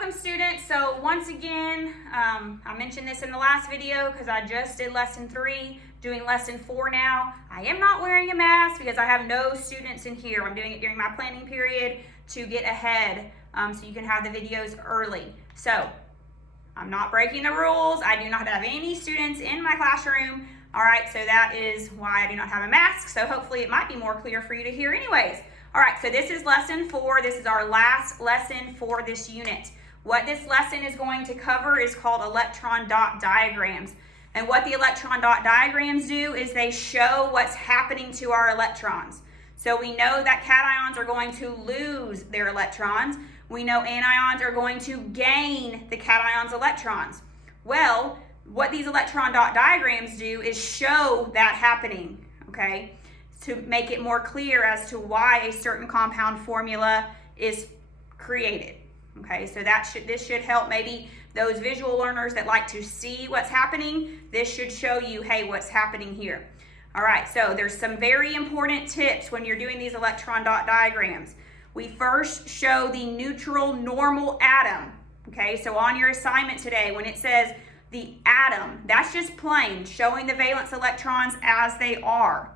welcome students. So once again, I mentioned this in the last video because I just did lesson 3, doing lesson 4 now. I am not wearing a mask because I have no students in here. I'm doing it during my planning period to get ahead so you can have the videos early. So I'm not breaking the rules. I do not have any students in my classroom. All right, so that is why I do not have a mask. So hopefully it might be more clear for you to hear anyways. All right, so this is lesson 4. This is our last lesson for this unit. What this lesson is going to cover is called electron dot diagrams. And what the electron dot diagrams do is they show what's happening to our electrons. So we know that cations are going to lose their electrons. We know anions are going to gain the cation's electrons. Well, what these electron dot diagrams do is show that happening, okay? To make it more clear as to why a certain compound formula is created. Okay, so this should help maybe those visual learners that like to see what's happening. This should show you, hey, what's happening here. All right, so there's some very important tips when you're doing these electron dot diagrams. We first show the neutral normal atom. Okay, so on your assignment today, when it says the atom, that's just plain showing the valence electrons as they are.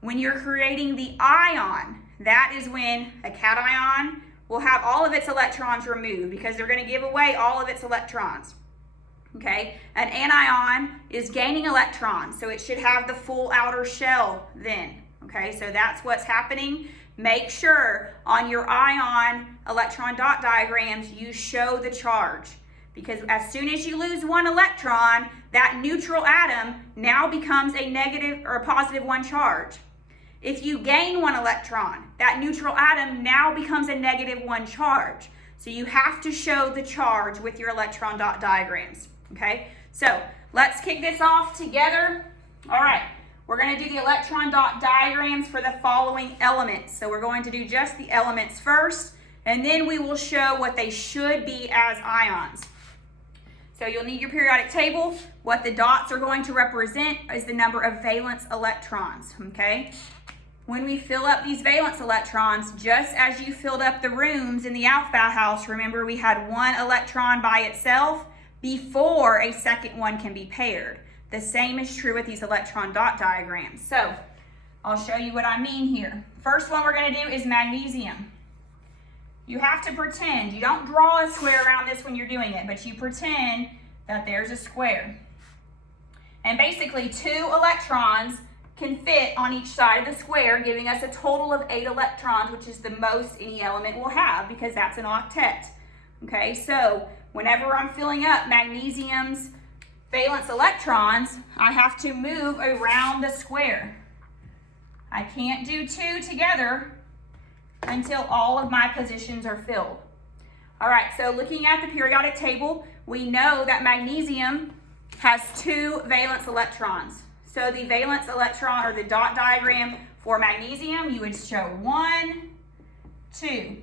When you're creating the ion, that is when a cation will have all of its electrons removed because they're going to give away all of its electrons. Okay, an anion is gaining electrons, so it should have the full outer shell then. Okay, so that's what's happening. Make sure on your ion electron dot diagrams you show the charge, because as soon as you lose one electron, that neutral atom now becomes a negative or a positive 1 charge. If you gain 1 electron, that neutral atom now becomes a negative 1 charge. So you have to show the charge with your electron dot diagrams, okay? So let's kick this off together. All right, we're gonna do the electron dot diagrams for the following elements. So we're going to do just the elements first, and then we will show what they should be as ions. So you'll need your periodic table. What the dots are going to represent is the number of valence electrons, okay? When we fill up these valence electrons, just as you filled up the rooms in the Aufbau house, remember we had 1 electron by itself before a second one can be paired. The same is true with these electron dot diagrams. So I'll show you what I mean here. First one we're going to do is magnesium. You have to pretend, you don't draw a square around this when you're doing it, but you pretend that there's a square. And basically 2 electrons can fit on each side of the square, giving us a total of 8 electrons, which is the most any element will have because that's an octet. Okay, so whenever I'm filling up magnesium's valence electrons, I have to move around the square. I can't do 2 together until all of my positions are filled. All right, so looking at the periodic table, we know that magnesium has 2 valence electrons. So the valence electron, or the dot diagram for magnesium, you would show 1, 2.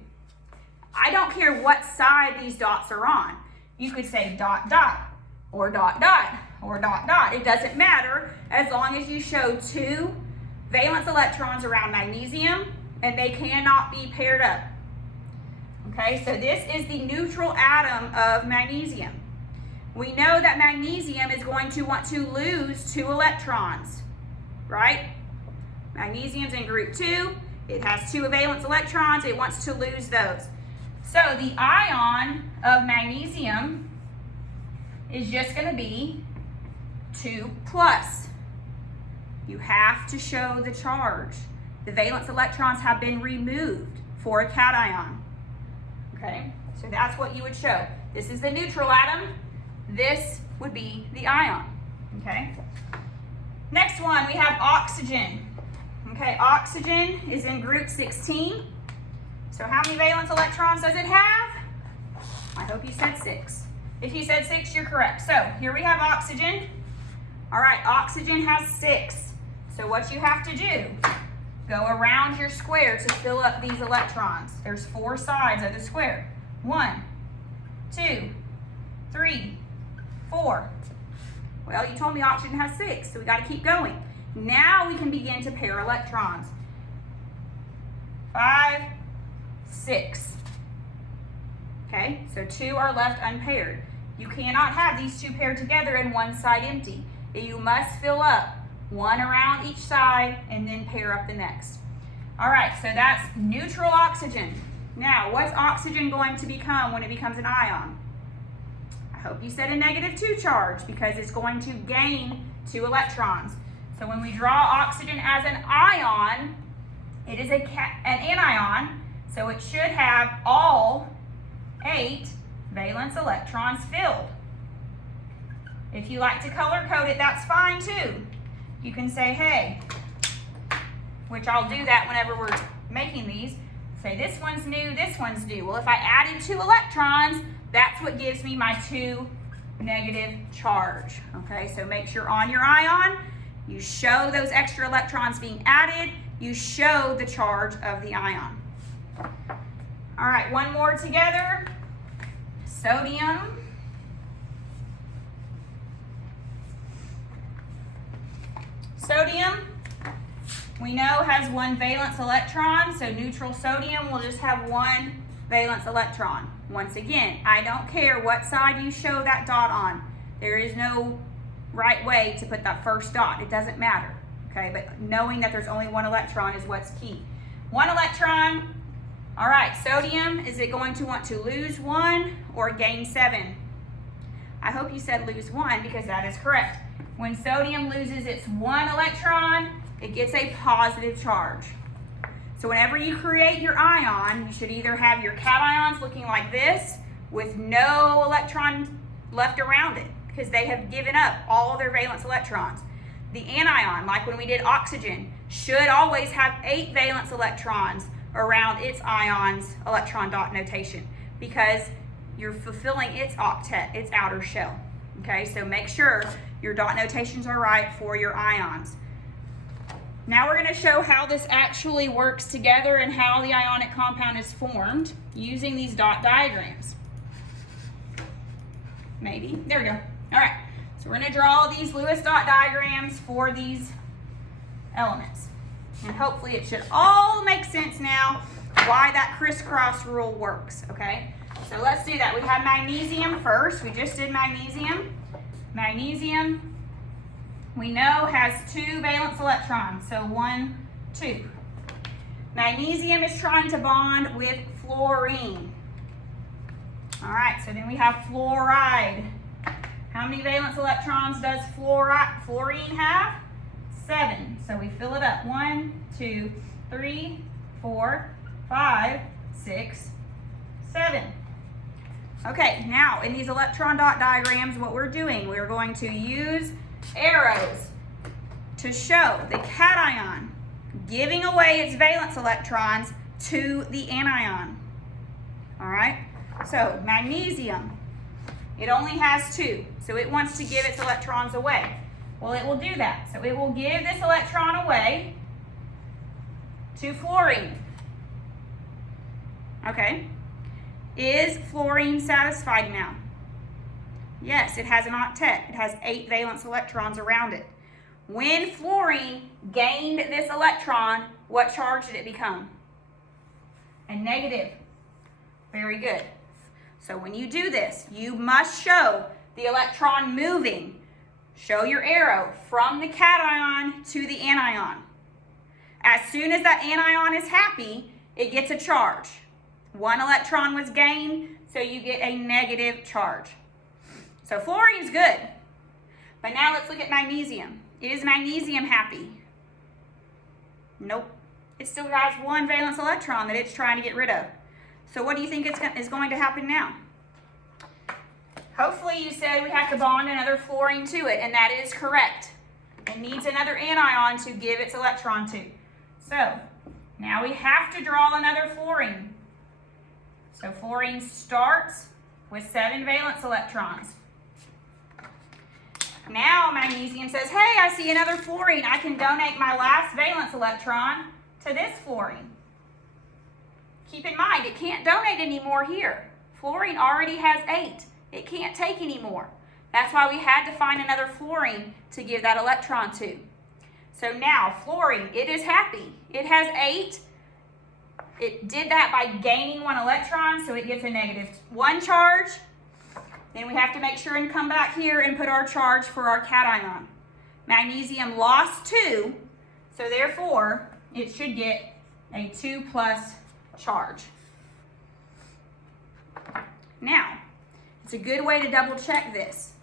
I don't care what side these dots are on. You could say dot, dot, or dot, dot, or dot, dot. It doesn't matter as long as you show 2 valence electrons around magnesium and they cannot be paired up. Okay, so this is the neutral atom of magnesium. We know that magnesium is going to want to lose 2 electrons, right? Magnesium's in group 2. It has 2 valence electrons. It wants to lose those. So the ion of magnesium is just going to be 2 plus. You have to show the charge. The valence electrons have been removed for a cation. Okay, so that's what you would show. This is the neutral atom. This would be the ion, okay? Next one, we have oxygen. Okay, oxygen is in group 16. So how many valence electrons does it have? I hope you said 6. If you said 6, you're correct. So here we have oxygen. All right, oxygen has 6. So what you have to do, go around your square to fill up these electrons. There's 4 sides of the square. 1, 2, 3, 4. Well, you told me oxygen has 6, so we got to keep going. Now we can begin to pair electrons. 5, 6. Okay, so 2 are left unpaired. You cannot have these 2 paired together and one side empty. You must fill up 1 around each side and then pair up the next. All right, so that's neutral oxygen. Now, what's oxygen going to become when it becomes an ion? I hope you said a -2 charge because it's going to gain 2 electrons. So when we draw oxygen as an ion, it is an anion, so it should have all 8 valence electrons filled. If you like to color code it, that's fine too. You can say, hey, which I'll do that whenever we're making these, say this one's new, this one's new. Well, if I added 2 electrons, that's what gives me my 2 negative charge. Okay, so make sure on your ion, you show those extra electrons being added, you show the charge of the ion. All right, one more together. Sodium. Sodium, we know has 1 valence electron, so neutral sodium will just have 1 valence electron. Once again, I don't care what side you show that dot on. There is no right way to put that first dot. It doesn't matter, okay? But knowing that there's only 1 electron is what's key. 1 electron. All right, sodium, is it going to want to lose 1 or gain 7? I hope you said lose 1 because that is correct. When sodium loses its 1 electron, it gets a positive charge. So whenever you create your ion, you should either have your cations looking like this with no electron left around it because they have given up all their valence electrons. The anion, like when we did oxygen, should always have 8 valence electrons around its ion's electron dot notation because you're fulfilling its octet, its outer shell. Okay, so make sure your dot notations are right for your ions. Now we're going to show how this actually works together and how the ionic compound is formed using these dot diagrams. Maybe. There we go. All right, so we're going to draw these Lewis dot diagrams for these elements. And hopefully it should all make sense now why that crisscross rule works, okay? So let's do that. We have magnesium first. We just did magnesium. Magnesium, we know, has 2 valence electrons, so 1, 2. Magnesium is trying to bond with fluorine. All right, so then we have fluoride. How many valence electrons does fluorine have? 7. So we fill it up. 1, 2, 3, 4, 5, 6, 7. Okay, now in these electron dot diagrams, what we're doing, we're going to use arrows to show the cation giving away its valence electrons to the anion. All right, so magnesium, it only has 2, so it wants to give its electrons away. Well, it will do that. So it will give this electron away to fluorine. Okay. Is fluorine satisfied now? Yes, it has an octet. It has 8 valence electrons around it. When fluorine gained this electron, what charge did it become? A negative. Very good. So when you do this, you must show the electron moving. Show your arrow from the cation to the anion. As soon as that anion is happy, it gets a charge. 1 electron was gained, so you get a negative charge. So fluorine's good. But now let's look at magnesium. Is magnesium happy? Nope. It still has 1 valence electron that it's trying to get rid of. So what do you think is going to happen now? Hopefully you said we have to bond another fluorine to it, and that is correct. It needs another anion to give its electron to. So now we have to draw another fluorine. So fluorine starts with 7 valence electrons. Now magnesium says, hey, I see another fluorine. I can donate my last valence electron to this fluorine. Keep in mind, it can't donate any more here. Fluorine already has 8. It can't take any more. That's why we had to find another fluorine to give that electron to. So now, fluorine, it is happy. It has 8 It did that by gaining 1 electron, so it gets a -1 charge. Then we have to make sure and come back here and put our charge for our cation. Magnesium lost 2, so therefore it should get a 2+ charge. Now, it's a good way to double check this.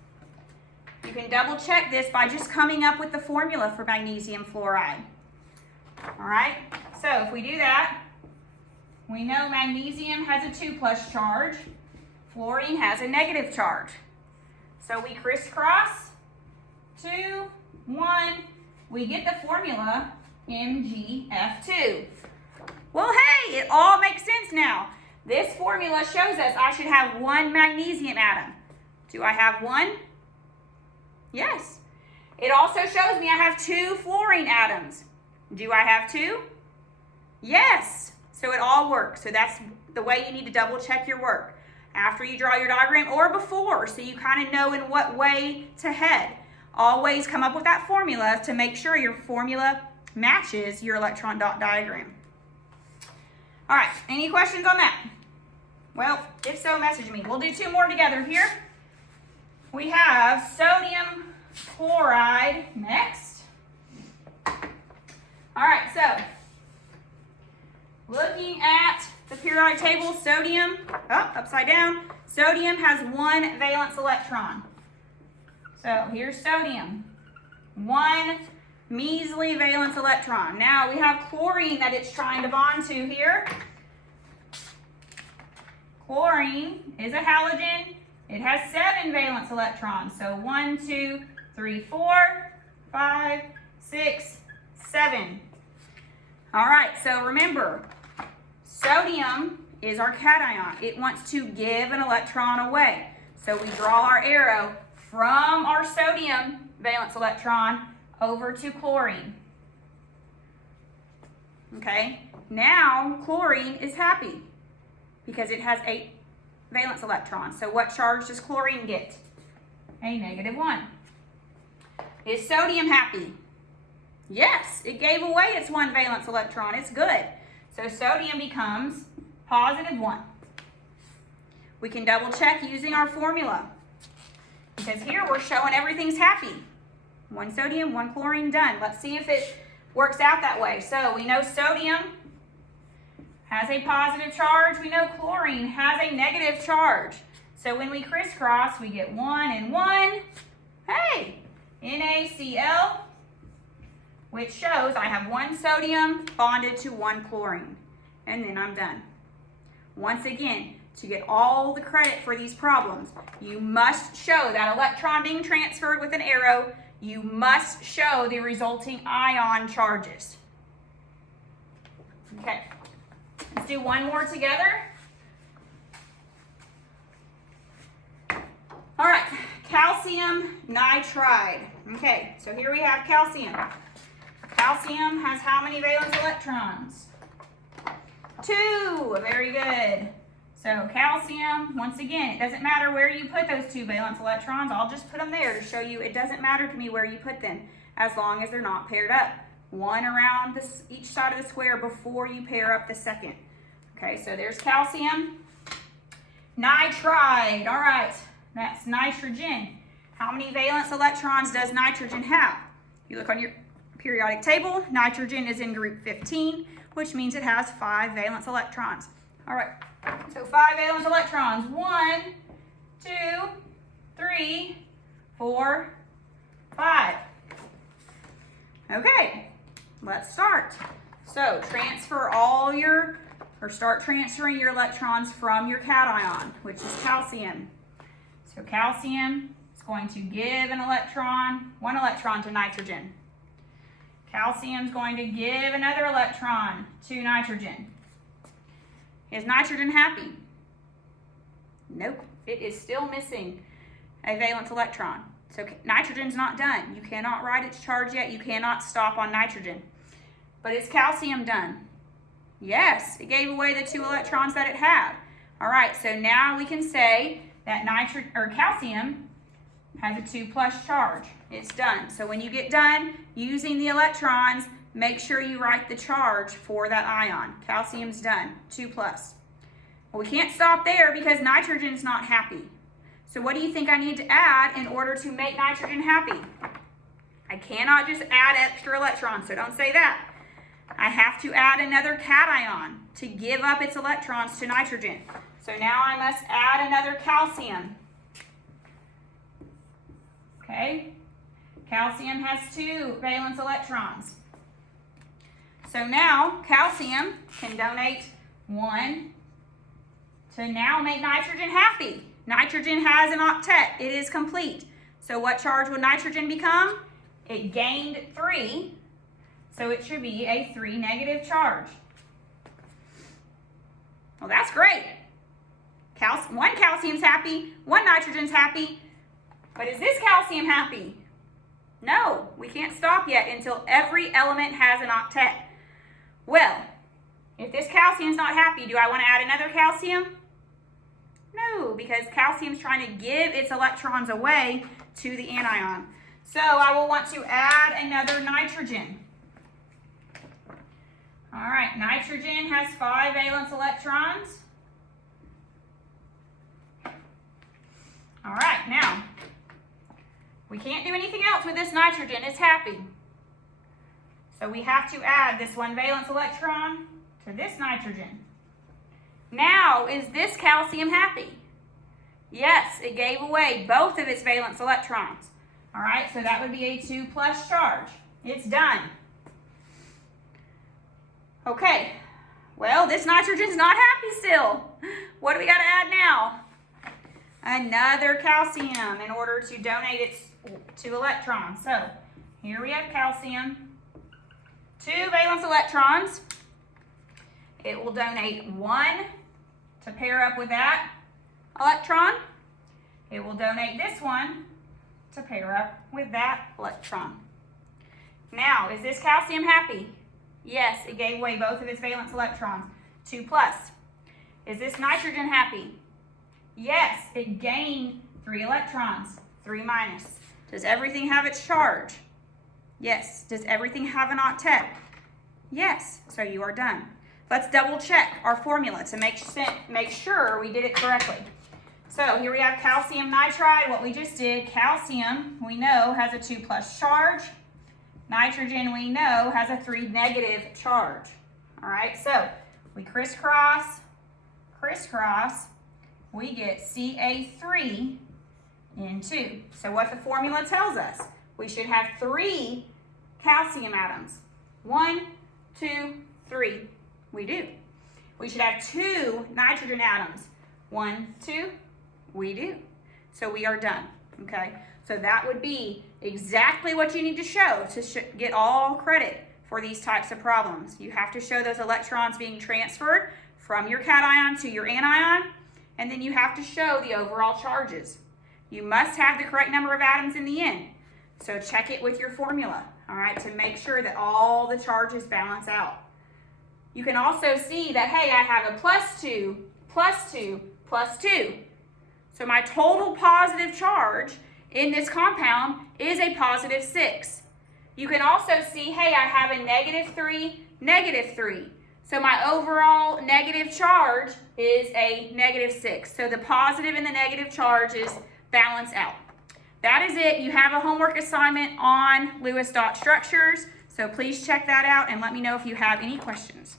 You can double check this by just coming up with the formula for magnesium fluoride. All right, so if we do that, we know magnesium has a 2+ charge, fluorine has a negative charge. So we crisscross, 2, 1, we get the formula MgF2. Well, hey, it all makes sense now. This formula shows us I should have 1 magnesium atom. Do I have 1? Yes. It also shows me I have 2 fluorine atoms. Do I have 2? Yes. So it all works. So that's the way you need to double check your work. After you draw your diagram or before, so you kind of know in what way to head. Always come up with that formula to make sure your formula matches your electron dot diagram. All right, any questions on that? Well, if so, message me. We'll do 2 more together here. We have sodium chloride next. All right, so looking at the periodic table, sodium, upside down, sodium has 1 valence electron. So here's sodium, 1 measly valence electron. Now we have chlorine that it's trying to bond to here. Chlorine is a halogen. It has 7 valence electrons. So 1, 2, 3, 4, 5, 6, 7. All right, so remember, sodium is our cation. It wants to give an electron away. So we draw our arrow from our sodium valence electron over to chlorine. Okay, now chlorine is happy because it has 8 valence electrons. So what charge does chlorine get? A -1. Is sodium happy? Yes, it gave away its 1 valence electron. It's good. So sodium becomes +1. We can double check using our formula because here we're showing everything's happy. 1 sodium, 1 chlorine, done. Let's see if it works out that way. So we know sodium has a positive charge. We know chlorine has a negative charge. So when we crisscross, we get 1 and 1. Hey, NaCl, which shows I have 1 sodium bonded to 1 chlorine. And then I'm done. Once again, to get all the credit for these problems, you must show that electron being transferred with an arrow. You must show the resulting ion charges. Okay, let's do 1 more together. All right, calcium nitride. Okay, so here we have calcium. Calcium has how many valence electrons? 2, very good. So calcium, once again, it doesn't matter where you put those 2 valence electrons. I'll just put them there to show you it doesn't matter to me where you put them as long as they're not paired up. 1 around each side of the square before you pair up the second. Okay, so there's calcium. Nitride, all right, that's nitrogen. How many valence electrons does nitrogen have? You look on your periodic table, nitrogen is in group 15, which means it has 5 valence electrons. All right, so 5 valence electrons. 1, 2, 3, 4, 5. Okay, let's start. So start transferring your electrons from your cation, which is calcium. So calcium is going to give an electron, 1 electron to nitrogen. Calcium is going to give another electron to nitrogen. Is nitrogen happy? Nope, it is still missing a valence electron. So nitrogen's not done. You cannot write its charge yet. You cannot stop on nitrogen. But is calcium done? Yes, it gave away the 2 electrons that it had. All right, so now we can say that calcium has a 2+ charge. It's done. So when you get done using the electrons, make sure you write the charge for that ion. Calcium's done, 2+. Well, we can't stop there because nitrogen's not happy. So what do you think I need to add in order to make nitrogen happy? I cannot just add extra electrons, so don't say that. I have to add another cation to give up its electrons to nitrogen. So now I must add another calcium. Okay? Calcium has 2 valence electrons. So now calcium can donate 1 to now make nitrogen happy. Nitrogen has an octet. It is complete. So what charge would nitrogen become? It gained 3. So it should be a 3 negative charge. Well, that's great. One calcium's happy, 1 nitrogen's happy. But is this calcium happy? No, we can't stop yet until every element has an octet. Well, if this calcium's not happy, do I want to add another calcium? No, because calcium's trying to give its electrons away to the anion. So I will want to add another nitrogen. All right, nitrogen has 5 valence electrons. All right, now, we can't do anything else with this nitrogen. It's happy. So we have to add this 1 valence electron to this nitrogen. Now, is this calcium happy? Yes, it gave away both of its valence electrons. All right, so that would be a 2+ charge. It's done. Okay, well, this nitrogen's not happy still. What do we got to add now? Another calcium in order to donate its 2 electrons. So here we have calcium, 2 valence electrons. It will donate 1 to pair up with that electron. It will donate this one to pair up with that electron. Now, is this calcium happy? Yes, it gave away both of its valence electrons, 2+. Is this nitrogen happy? Yes, it gained 3 electrons, 3-. Does everything have its charge? Yes. Does everything have an octet? Yes. So you are done. Let's double check our formula to make sure we did it correctly. So here we have calcium nitride, what we just did. Calcium, we know, has a 2+ charge. Nitrogen, we know, has a 3 negative charge. All right, so we crisscross, we get Ca3 N2. So what the formula tells us, we should have 3 calcium atoms. 1, 2, 3. We do. We should have 2 nitrogen atoms. 1, 2. We do. So we are done. Okay. So that would be exactly what you need to show to get all credit for these types of problems. You have to show those electrons being transferred from your cation to your anion, and then you have to show the overall charges. You must have the correct number of atoms in the end. So check it with your formula, all right, to make sure that all the charges balance out. You can also see that, hey, I have a +2, +2, +2. So my total positive charge in this compound is a +6. You can also see, hey, I have a -3, -3. So my overall negative charge is a -6. So the positive and the negative charges balance out. That is it. You have a homework assignment on Lewis dot structures. So please check that out and let me know if you have any questions.